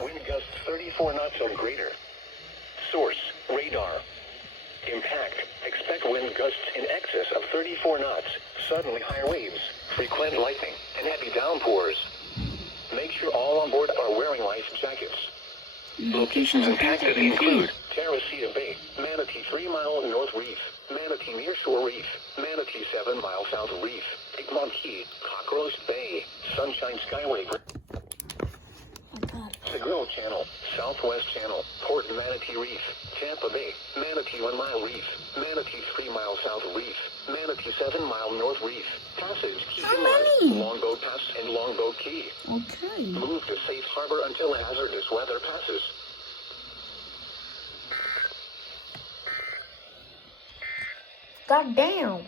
Wind gusts 34 knots or greater. Source, radar. Impact, expect wind gusts in excess of 34 knots, suddenly higher waves, frequent lightning, and heavy downpours. Make sure all on board are wearing life jackets. Locations impacted include Teresita Bay, Manatee 3 Mile North Reef, Manatee Nearshore Reef, Manatee 7 Mile South Reef, Egmont Key, Cockroach Bay, Sunshine Skyway, Seguin Channel, Southwest Channel, Port Manatee Reef, Tampa Bay, Manatee 1 Mile Reef, Manatee 3 Mile South Reef, Manatee 7 Mile North Reef, Passage Key Inlet, Longboat Pass and Longboat Key. Okay. Move to safe harbor until hazardous weather passes. God damn.